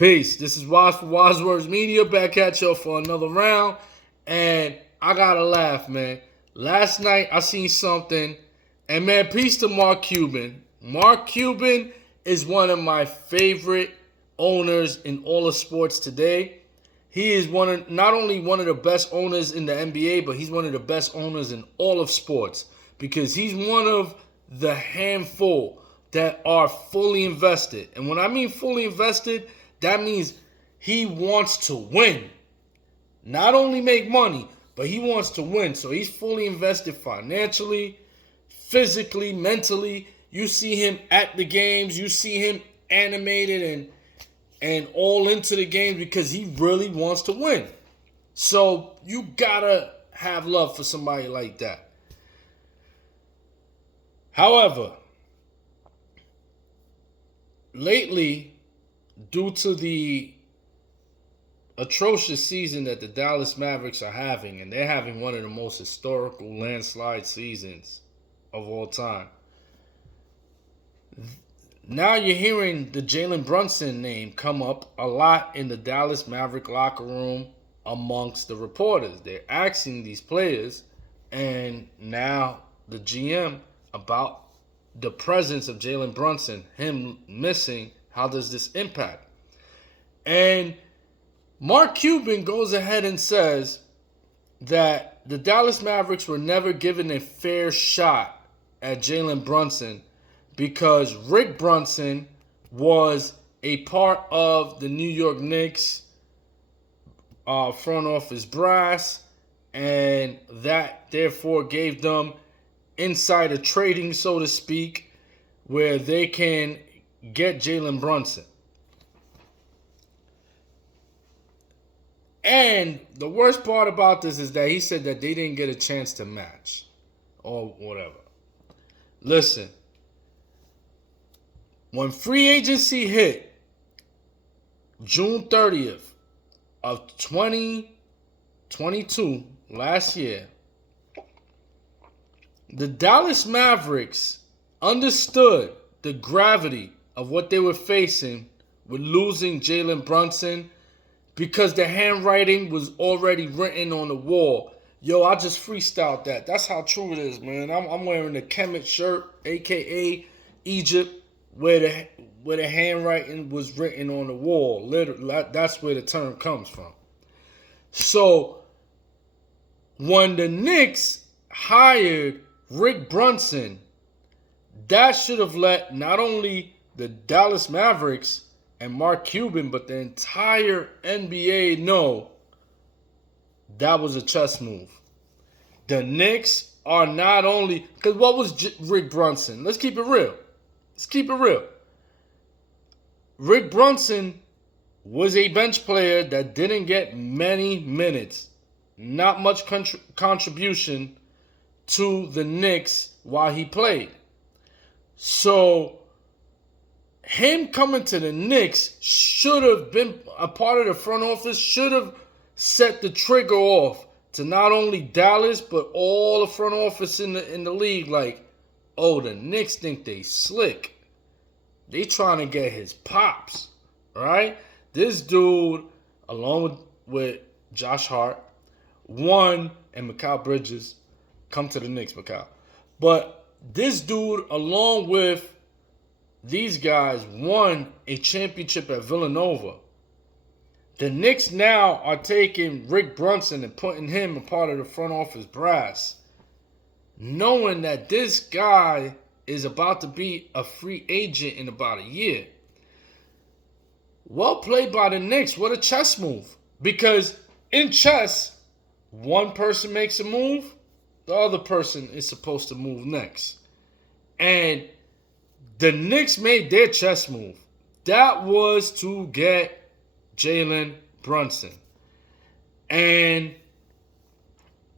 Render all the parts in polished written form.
Peace. This is Waz for Waz Words Media back at y'all for another round. And I gotta laugh, man. Last night I seen something, and man, peace to Mark Cuban. Mark Cuban is one of my favorite owners in all of sports today. He is not only one of the best owners in the NBA, but he's one of the best owners in all of sports because he's one of the handful that are fully invested. And when I mean fully invested, that means he wants to win. Not only make money, but he wants to win. So he's fully invested financially, physically, mentally. You see him at the games. You see him animated and all into the games because he really wants to win. So you gotta have love for somebody like that. However, lately, due to the atrocious season that the Dallas Mavericks are having, and they're having one of the most historical landslide seasons of all time, now you're hearing the Jalen Brunson name come up a lot in the Dallas Maverick locker room amongst the reporters. They're asking these players and now the GM about the presence of Jalen Brunson, him missing. How does this impact? And Mark Cuban goes ahead and says that the Dallas Mavericks were never given a fair shot at Jalen Brunson because Rick Brunson was a part of the New York Knicks front office brass, and that therefore gave them insider trading, so to speak, where they can get Jalen Brunson. And the worst part about this is that he said that they didn't get a chance to match or whatever. Listen, when free agency hit June 30th of 2022, last year, the Dallas Mavericks understood the gravity of what they were facing with losing Jalen Brunson because the handwriting was already written on the wall. Yo, I just freestyled that. That's how true it is, man. I'm wearing the Kemet shirt, a.k.a. Egypt, where the handwriting was written on the wall. Literally, that's where the term comes from. So, when the Knicks hired Rick Brunson, that should have let not only the Dallas Mavericks and Mark Cuban, but the entire NBA know that was a chess move. The Knicks are not only... Because what was Rick Brunson? Let's keep it real. Rick Brunson was a bench player that didn't get many minutes. Not much contribution to the Knicks while he played. So, him coming to the Knicks should have been a part of the front office, should have set the trigger off to not only Dallas, but all the front office in the league. Like, oh, the Knicks think they slick. They trying to get his pops, right? This dude, along with Josh Hart, and Mikal Bridges, come to the Knicks, Mikal. But this dude, along with these guys, won a championship at Villanova. The Knicks now are taking Rick Brunson and putting him a part of the front office brass, knowing that this guy is about to be a free agent in about a year. Well played by the Knicks. What a chess move. Because in chess, one person makes a move, the other person is supposed to move next. And the Knicks made their chess move. That was to get Jalen Brunson. And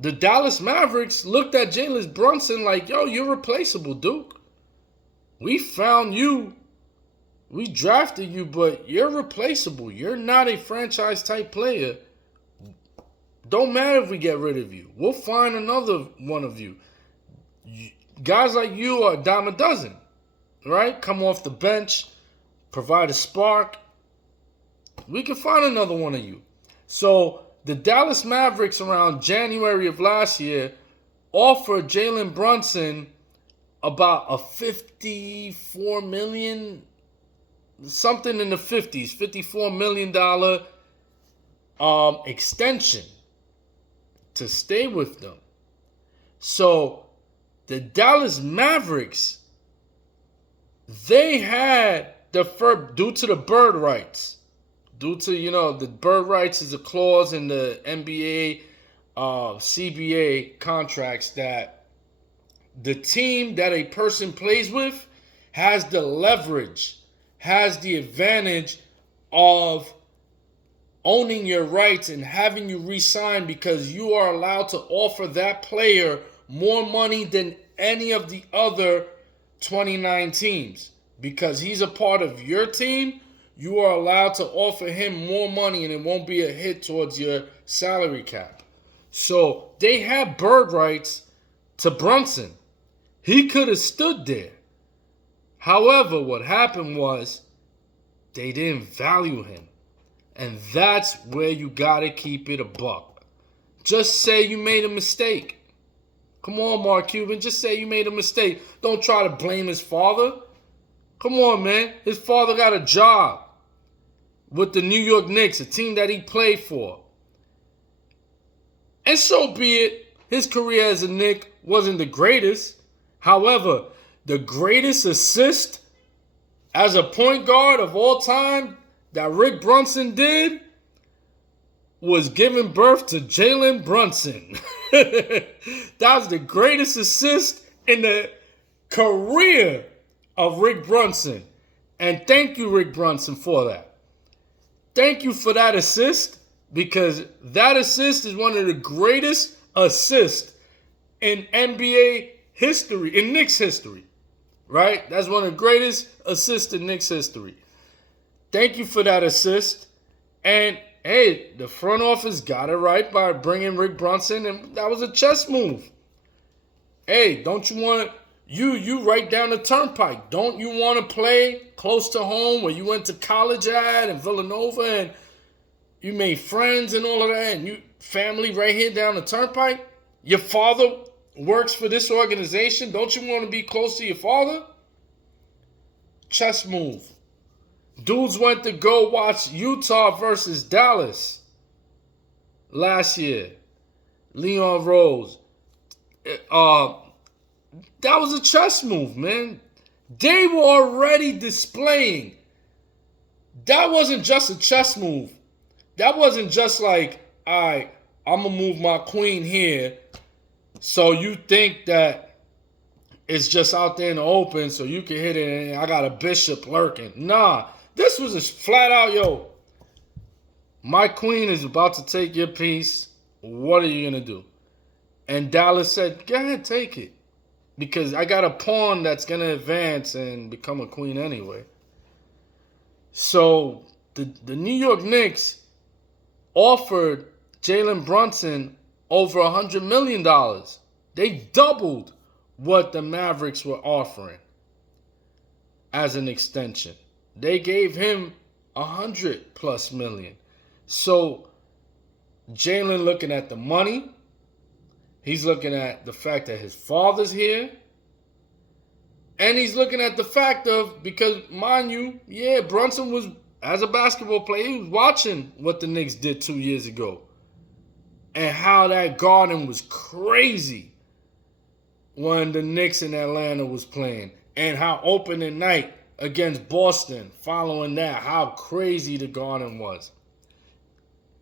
the Dallas Mavericks looked at Jalen Brunson like, yo, you're replaceable, Duke. We found you. We drafted you, but you're replaceable. You're not a franchise type player. Don't matter if we get rid of you. We'll find another one of you. Guys like you are a dime a dozen, right? Come off the bench, provide a spark, We can find another one of you. So the Dallas Mavericks around January of last year offered Jalen Brunson about a 54 million, something in the 50s, $54 million extension to stay with them. So the Dallas Mavericks, they had the first, due to the bird rights, due to, the bird rights is a clause in the NBA, CBA contracts that the team that a person plays with has the leverage, has the advantage of owning your rights and having you re-sign, because you are allowed to offer that player more money than any of the other 29 teams. Because he's a part of your team, you are allowed to offer him more money and it won't be a hit towards your salary cap. So they had bird rights to Brunson. He could have stood there. However, what happened was they didn't value him. And that's where you got to keep it a buck. Just say you made a mistake. Come on, Mark Cuban. Just say you made a mistake. Don't try to blame his father. Come on, man. His father got a job with the New York Knicks, a team that he played for. And so be it. His career as a Knick wasn't the greatest. However, the greatest assist as a point guard of all time that Rick Brunson did was giving birth to Jalen Brunson. That was the greatest assist in the career of Rick Brunson. And thank you, Rick Brunson, for that. Thank you for that assist, because that assist is one of the greatest assists in NBA history, in Knicks history. Right? That's one of the greatest assists in Knicks history. Thank you for that assist. And hey, the front office got it right by bringing Rick Brunson, and that was a chess move. Hey, don't you want to, you right down the turnpike, don't you want to play close to home where you went to college at in Villanova and you made friends and all of that, and you family right here down the turnpike? Your father works for this organization. Don't you want to be close to your father? Chess move. Dudes went to go watch Utah versus Dallas last year. Leon Rose. That was a chess move, man. They were already displaying. That wasn't just a chess move. That wasn't just like, all right, I'm going to move my queen here. So you think that it's just out there in the open so you can hit it and I got a bishop lurking. Nah, this was a flat out, yo, my queen is about to take your piece. What are you going to do? And Dallas said, go ahead, take it. Because I got a pawn that's going to advance and become a queen anyway. So the New York Knicks offered Jalen Brunson over $100 million. They doubled what the Mavericks were offering as an extension. They gave him $100+ million. So Jalen looking at the money. He's looking at the fact that his father's here. And he's looking at the fact of, because mind you, yeah, Brunson was, as a basketball player, he was watching what the Knicks did 2 years ago. And how that garden was crazy when the Knicks in Atlanta was playing. And how opening night against Boston, following that, how crazy the garden was.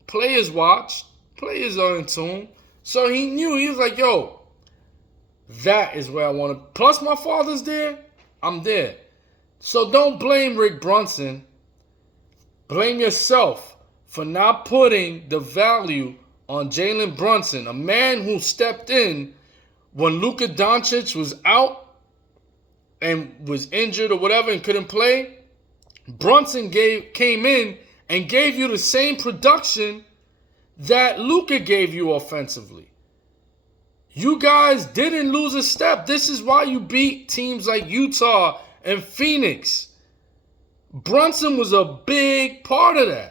Players watch. Players are in tune. So he knew. He was like, yo, that is where I want to. Plus my father's there. I'm there. So don't blame Rick Brunson. Blame yourself for not putting the value on Jalen Brunson, a man who stepped in when Luka Doncic was out and was injured or whatever and couldn't play. Brunson came in and gave you the same production that Luka gave you offensively. You guys didn't lose a step. This is why you beat teams like Utah and Phoenix. Brunson was a big part of that.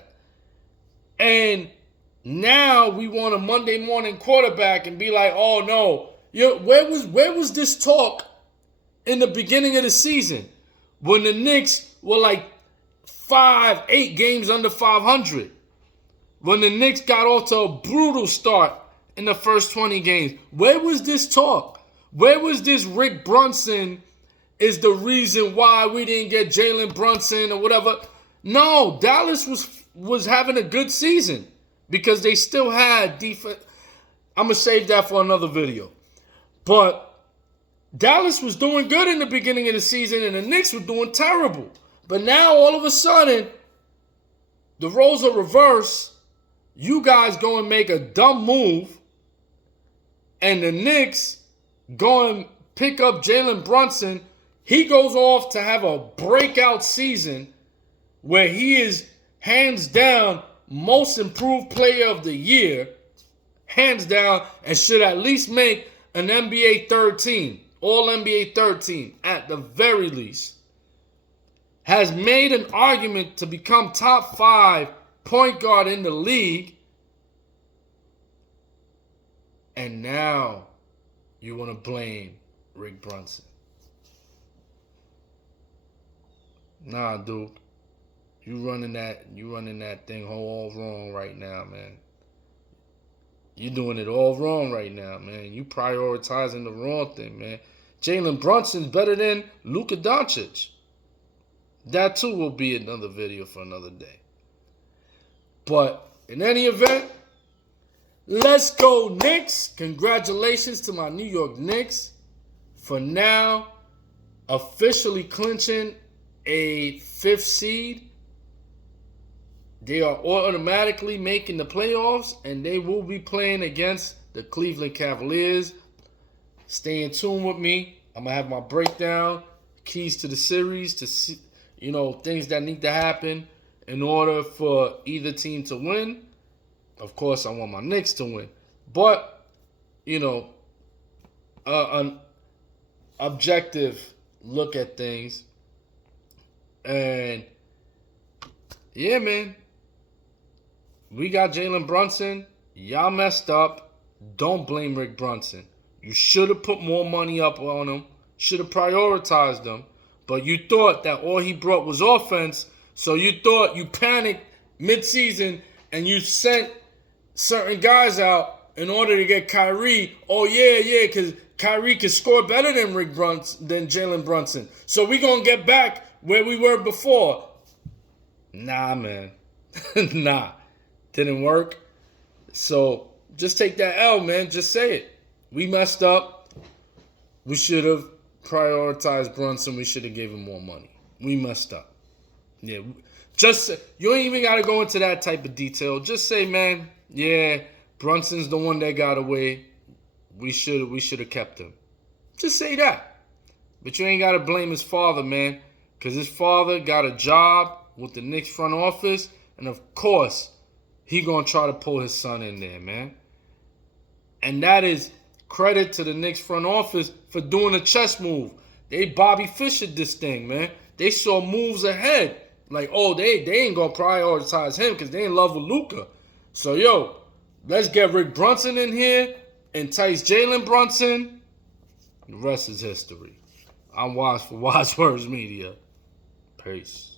And now we want a Monday morning quarterback and be like, oh no. Where was this talk in the beginning of the season when the Knicks were like 8 games under 500? When the Knicks got off to a brutal start in the first 20 games. Where was this talk? Where was this Rick Brunson is the reason why we didn't get Jalen Brunson or whatever? No, Dallas was having a good season because they still had defense. I'm going to save that for another video. But Dallas was doing good in the beginning of the season and the Knicks were doing terrible. But now all of a sudden, the roles are reversed. You guys go and make a dumb move, and the Knicks go and pick up Jalen Brunson. He goes off to have a breakout season where he is hands down most improved player of the year, hands down, and should at least make an NBA third team, all NBA third team at the very least. Has made an argument to become top 5 point guard in the league, and now you want to blame Rick Brunson. Nah, dude. You running that thing all wrong right now, man. You doing it all wrong right now, man. You prioritizing the wrong thing, man. Jalen Brunson's better than Luka Doncic. That too will be another video for another day. But in any event, let's go Knicks. Congratulations to my New York Knicks for now officially clinching a 5th seed. They are automatically making the playoffs, and they will be playing against the Cleveland Cavaliers. Stay in tune with me. I'm going to have my breakdown, keys to the series, to see, things that need to happen in order for either team to win. Of course, I want my Knicks to win. But, an objective look at things. And, yeah, man. We got Jalen Brunson. Y'all messed up. Don't blame Rick Brunson. You should have put more money up on him. Should have prioritized him. But you thought that all he brought was offense. So you thought you panicked mid-season and you sent certain guys out in order to get Kyrie. Oh, yeah, because Kyrie can score better than than Jalen Brunson. So we going to get back where we were before. Nah, man. Nah. Didn't work. So just take that L, man. Just say it. We messed up. We should have prioritized Brunson. We should have gave him more money. We messed up. Yeah. Just you ain't even got to go into that type of detail. Just say, man, yeah, Brunson's the one that got away. We should have kept him. Just say that. But you ain't got to blame his father, man, because his father got a job with the Knicks front office, and of course, he gonna try to pull his son in there, man. And that is credit to the Knicks front office for doing a chess move. They Bobby Fischered this thing, man. They saw moves ahead. Like, oh, they ain't gonna prioritize him because they in love with Luka. So, let's get Rick Brunson in here, entice Jalen Brunson. The rest is history. I'm Wise for Wise Words Media. Peace.